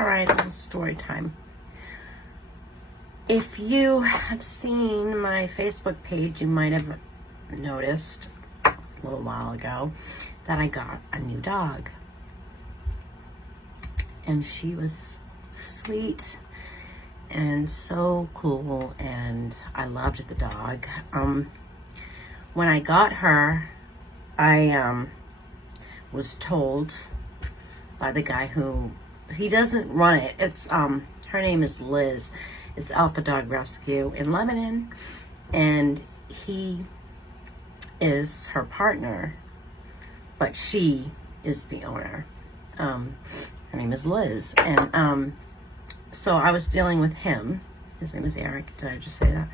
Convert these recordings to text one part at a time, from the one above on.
All right, it's story time. If you have seen my Facebook page, you might have noticed a little while ago that I got a new dog. And she was sweet and so cool, and I loved the dog. When I got her, I was told by the guy who, he doesn't run it. It's her name is Liz. It's Alpha Dog Rescue in Lebanon, and he is her partner, but she is the owner. Her name is Liz, and so I was dealing with him. His name is Eric. Did I just say that?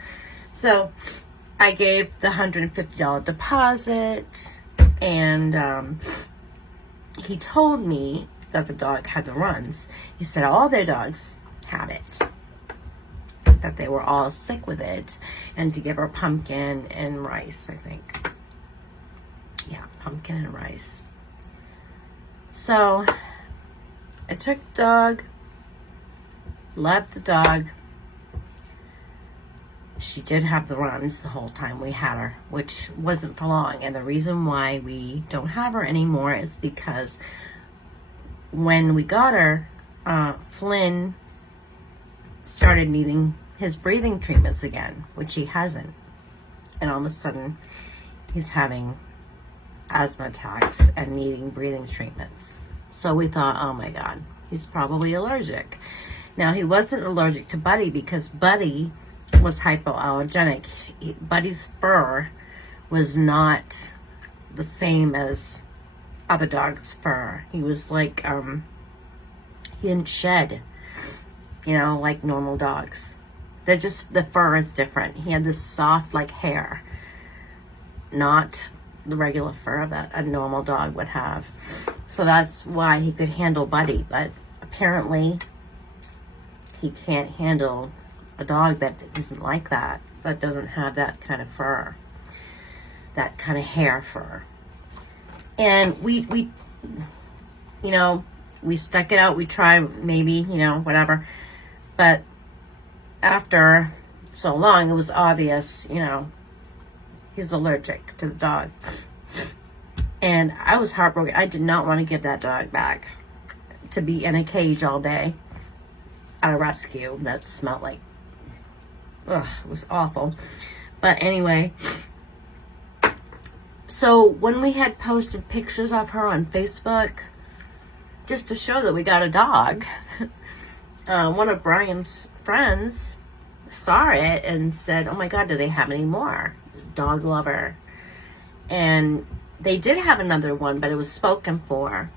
So I gave the $150 deposit, and he told me that the dog had the runs. He said all their dogs had it, that they were all sick with it, and to give her pumpkin and rice, I think. Yeah, pumpkin and rice. So I took the dog, loved the dog. She did have the runs the whole time we had her, which wasn't for long. And the reason why we don't have her anymore is because when we got her, Flynn started needing his breathing treatments again, which he hasn't. And all of a sudden, he's having asthma attacks and needing breathing treatments. So we thought, oh my God, he's probably allergic. Now, he wasn't allergic to Buddy because Buddy was hypoallergenic. Buddy's fur was not the same as other dogs' fur. He was like, he didn't shed, you know, like normal dogs. They're just, the fur is different. He had this soft, like, hair, not the regular fur that a normal dog would have. So that's why he could handle Buddy, but apparently he can't handle a dog that isn't like that, that doesn't have that kind of fur, that kind of hair fur. And we you know, we stuck it out. We tried, maybe, you know, whatever. But after so long, it was obvious, you know, he's allergic to the dog. And I was heartbroken. I did not want to give that dog back to be in a cage all day at a rescue that smelled like, ugh, it was awful. But anyway, so when we had posted pictures of her on Facebook, just to show that we got a dog, one of Brian's friends saw it and said, oh my God, do they have any more? He's a dog lover. And they did have another one, but it was spoken for.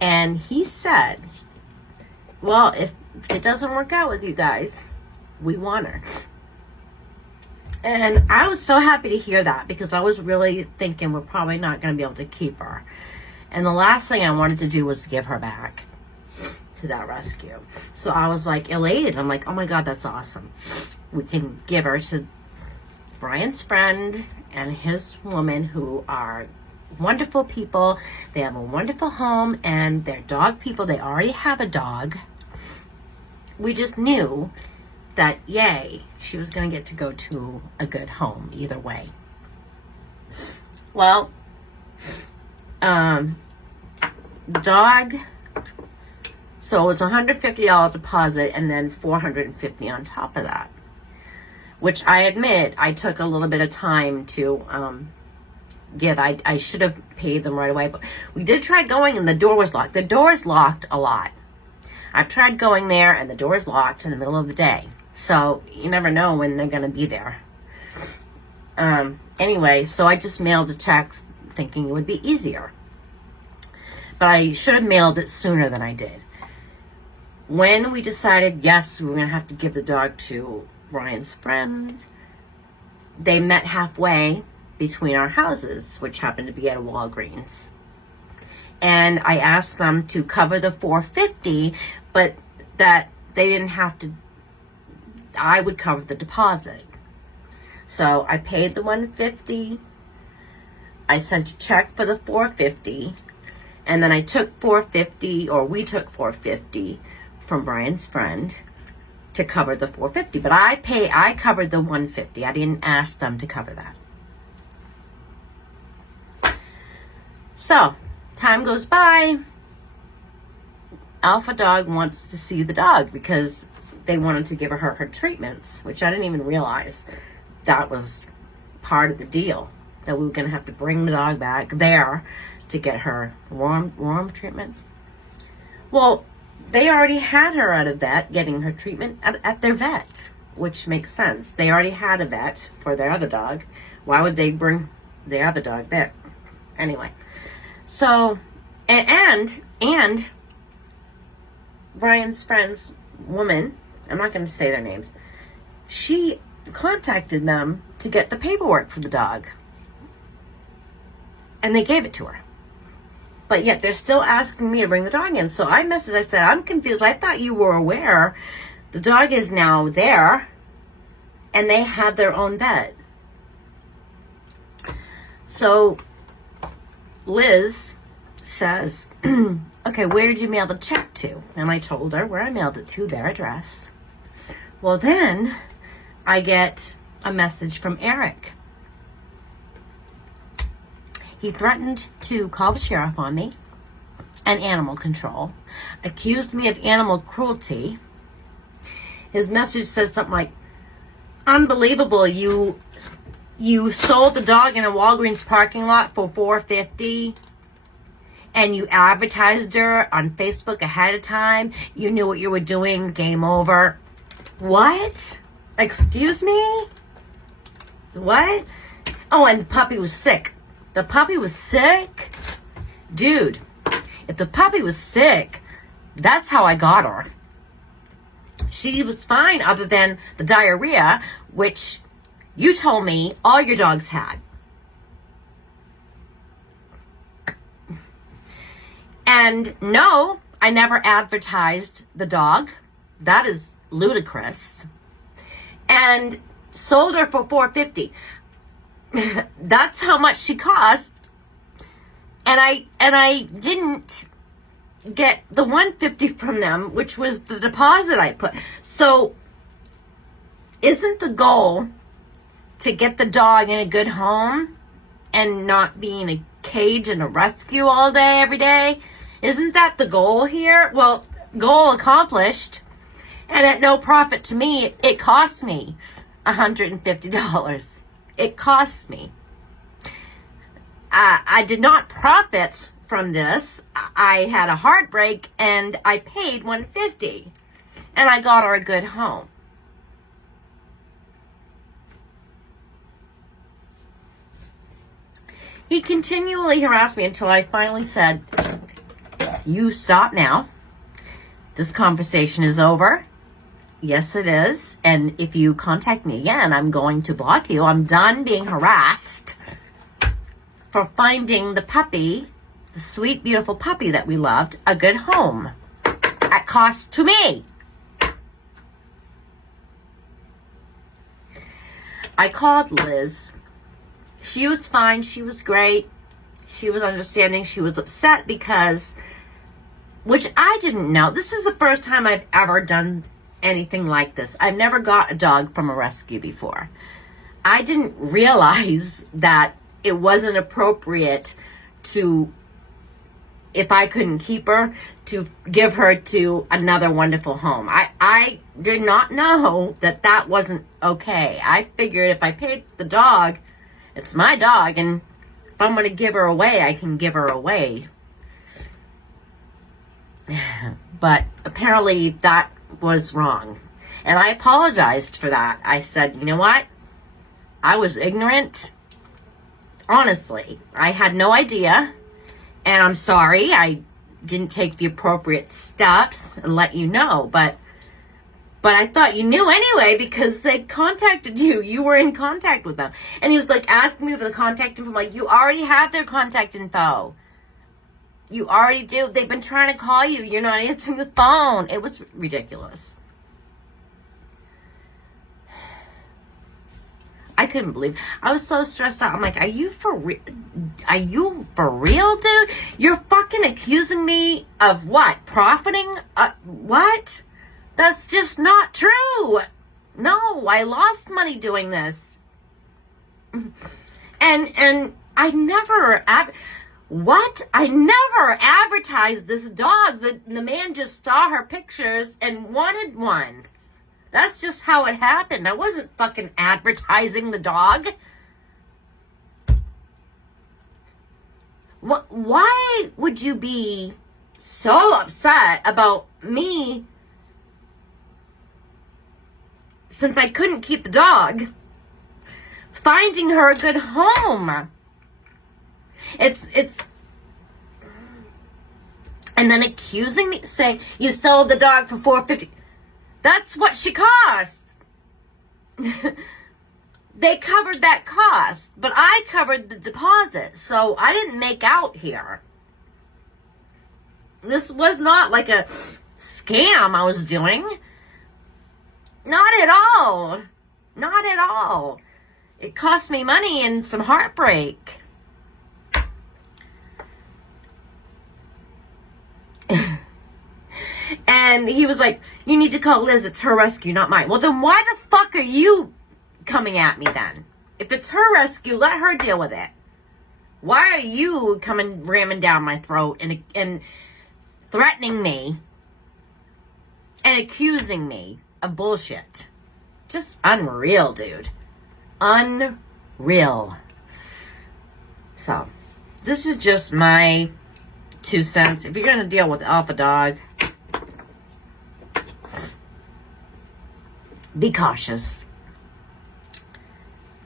And he said, well, if it doesn't work out with you guys, we want her. And I was so happy to hear that, because I was really thinking we're probably not going to be able to keep her. And the last thing I wanted to do was give her back to that rescue. So I was like elated. I'm like, oh my God, that's awesome. We can give her to Brian's friend and his woman, who are wonderful people. They have a wonderful home, and they're dog people. They already have a dog. We just knew that, yay, she was going to get to go to a good home either way. Well, the dog, so it's $150 deposit and then $450 on top of that, which I admit I took a little bit of time to give. I should have paid them right away, but we did try going and the door was locked. The door is locked a lot. I've tried going there and the door is locked in the middle of the day. So you never know when they're going to be there. Anyway, so I just mailed a check thinking it would be easier. But I should have mailed it sooner than I did. When we decided, yes, we were going to have to give the dog to Ryan's friend, they met halfway between our houses, which happened to be at a Walgreens. And I asked them to cover the $450, but that they didn't have to, I would cover the deposit. So I paid the $150. I sent a check for the $450. And then I took $450, or we took $450 from Brian's friend to cover the $450, but I covered the $150. I didn't ask them to cover that. So, time goes by. Alpha dog wants to see the dog because they wanted to give her treatments, which I didn't even realize that was part of the deal, that we were going to have to bring the dog back there to get her warm treatments. Well, they already had her at a vet getting her treatment at their vet, which makes sense. They already had a vet for their other dog. Why would they bring the other dog there? Anyway, so, and Brian's friend's woman, I'm not going to say their names, she contacted them to get the paperwork for the dog. And they gave it to her. But yet they're still asking me to bring the dog in. So I messaged, I said, I'm confused. I thought you were aware. The dog is now there. And they have their own vet. So Liz says, okay, where did you mail the check to? And I told her where I mailed it to, their address. Well, then I get a message from Eric. He threatened to call the sheriff on me and animal control, accused me of animal cruelty. His message says something like, unbelievable, you sold the dog in a Walgreens parking lot for $450 and you advertised her on Facebook ahead of time. You knew what you were doing. Game over. What? Excuse me? What? Oh, and the puppy was sick. The puppy was sick? Dude, if the puppy was sick, that's how I got her. She was fine other than the diarrhea, which you told me all your dogs had. And no, I never advertised the dog. That is ludicrous. And sold her for $450. That's how much she cost. And I didn't get the $150 from them, which was the deposit I put. So isn't the goal to get the dog in a good home and not be in a cage and a rescue all day, every day? Isn't that the goal here? Well, goal accomplished. And at no profit to me, it cost me $150. It cost me. I did not profit from this. I had a heartbreak and I paid $150 and I got her a good home. He continually harassed me until I finally said, you stop now. This conversation is over. Yes, it is. And if you contact me again, I'm going to block you. I'm done being harassed for finding the puppy, the sweet, beautiful puppy that we loved, a good home at cost to me. I called Liz. She was fine. She was great. She was understanding. She was upset because, which I didn't know. This is the first time I've ever done anything like this. I've never got a dog from a rescue before. I didn't realize that it wasn't appropriate to, if I couldn't keep her, to give her to another wonderful home. I did not know that that wasn't okay. I figured if I paid for the dog, it's my dog, and if I'm going to give her away, I can give her away. But apparently that was wrong. And I apologized for that. I said, you know what? I was ignorant. Honestly, I had no idea. And I'm sorry. I didn't take the appropriate steps and let you know. But I thought you knew anyway because they contacted you. You were in contact with them. And he was like asking me for the contact info. I'm like, you already have their contact info. You already do. They've been trying to call you. You're not answering the phone. It was ridiculous. I couldn't believe. I was so stressed out. I'm like, are you for real? Are you for real, dude? You're fucking accusing me of what? Profiting? What? That's just not true. No, I lost money doing this. And I never, I never advertised this dog. The man just saw her pictures and wanted one. That's just how it happened. I wasn't fucking advertising the dog. Why would you be so upset about me since I couldn't keep the dog finding her a good home? It's and then accusing me, saying you sold the dog for $450. That's what she cost. They covered that cost, but I covered the deposit, so I didn't make out here. This was not like a scam I was doing. Not at all. Not at all. It cost me money and some heartbreak. And he was like, you need to call Liz. It's her rescue, not mine. Well, then why the fuck are you coming at me then? If it's her rescue, let her deal with it. Why are you coming ramming down my throat and threatening me and accusing me of bullshit? Just unreal, dude. Unreal. So, this is just my 2 cents. If you're going to deal with Alpha Dog, be cautious.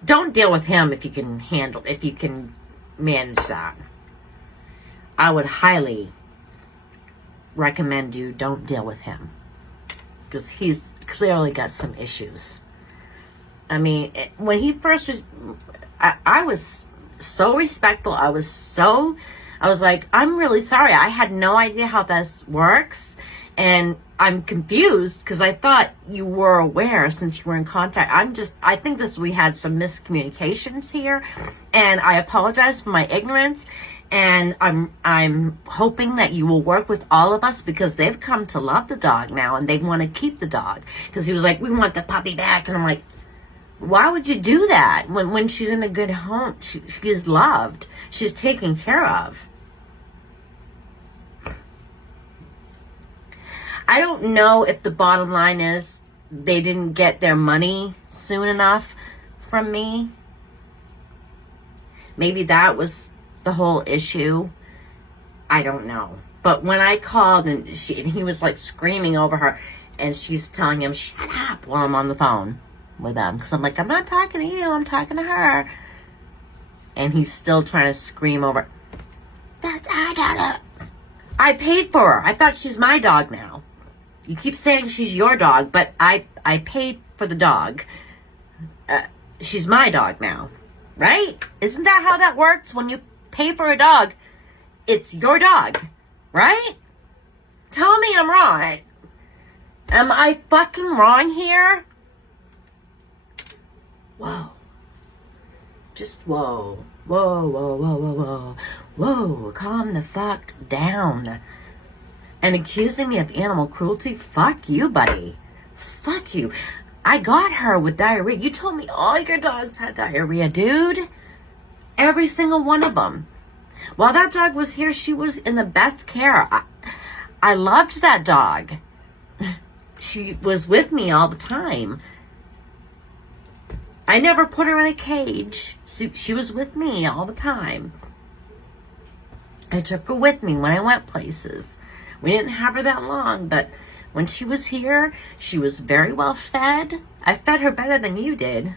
Don't deal with him if you can manage that. I would highly recommend you don't deal with him, because he's clearly got some issues. I mean, when he first was, I was so respectful. I was like, I'm really sorry. I had no idea how this works. And I'm confused because I thought you were aware since you were in contact. I think we had some miscommunications here, and I apologize for my ignorance. And I'm hoping that you will work with all of us, because they've come to love the dog now and they want to keep the dog. Because he was like, we want the puppy back. And I'm like, why would you do that when she's in a good home? She's loved. She's taken care of. I don't know if the bottom line is they didn't get their money soon enough from me. Maybe that was the whole issue. I don't know. But when I called and he was like screaming over her, and she's telling him, shut up, while I'm on the phone with them. Because I'm like, I'm not talking to you, I'm talking to her. And he's still trying to scream over, I paid for her. I thought she's my dog now. You keep saying she's your dog, but I paid for the dog. She's my dog now, right? Isn't that how that works? When you pay for a dog, it's your dog, right? Tell me I'm wrong. Am I fucking wrong here? Whoa. Just whoa. Whoa, whoa, whoa, whoa, whoa. Whoa, calm the fuck down. And accusing me of animal cruelty? Fuck you, buddy. Fuck you. I got her with diarrhea. You told me all your dogs had diarrhea, dude. Every single one of them. While that dog was here, she was in the best care. I loved that dog. She was with me all the time. I never put her in a cage. She was with me all the time. I took her with me when I went places. We didn't have her that long, but when she was here, she was very well fed. I fed her better than you did.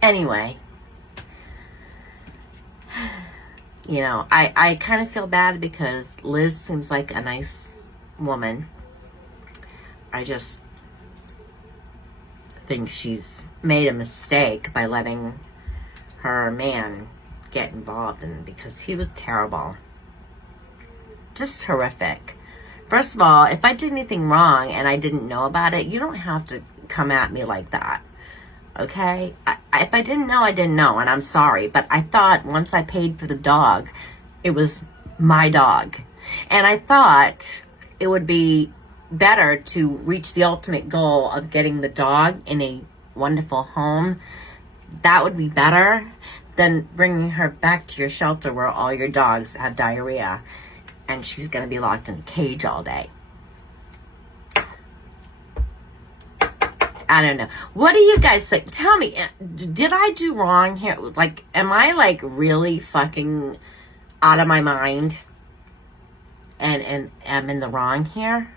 Anyway, you know, I kind of feel bad because Liz seems like a nice woman. I just think she's made a mistake by letting her man get involved in it, because he was terrible. Just horrific. First of all, if I did anything wrong and I didn't know about it, you don't have to come at me like that. Okay? If I didn't know, I didn't know, and I'm sorry. But I thought once I paid for the dog, it was my dog. And I thought it would be better to reach the ultimate goal of getting the dog in a wonderful home. That would be better than bringing her back to your shelter where all your dogs have diarrhea and she's going to be locked in a cage all day. I don't know. What do you guys think? Tell me, did I do wrong here? Like, am I like really fucking out of my mind? And I'm in the wrong here?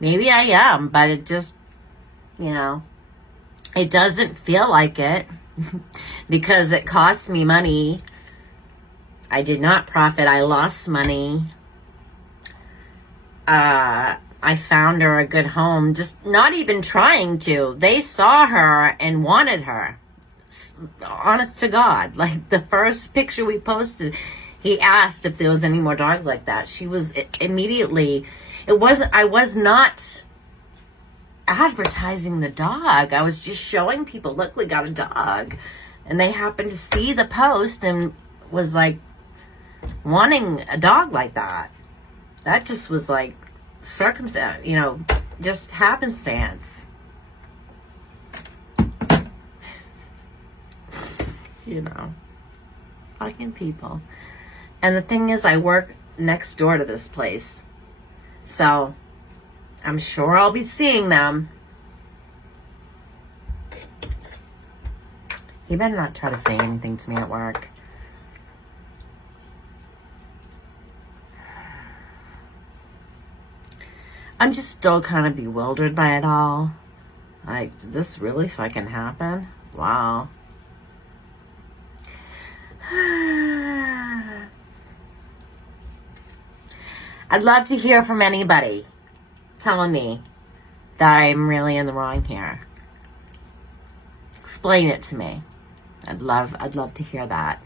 Maybe I am, but it just, you know, it doesn't feel like it because it cost me money. I did not profit. I lost money. I found her a good home, just not even trying to. They saw her and wanted her. Honest to God. Like, the first picture we posted, he asked if there was any more dogs like that. She was immediately... I was not advertising the dog. I was just showing people, look, we got a dog. And they happened to see the post and was like wanting a dog like that. That just was like circumstance, you know, just happenstance. You know, fucking people. And the thing is, I work next door to this place. So, I'm sure I'll be seeing them. You better not try to say anything to me at work. I'm just still kind of bewildered by it all. Like, did this really fucking happen? Wow. I'd love to hear from anybody telling me that I'm really in the wrong here. Explain it to me. I'd love to hear that.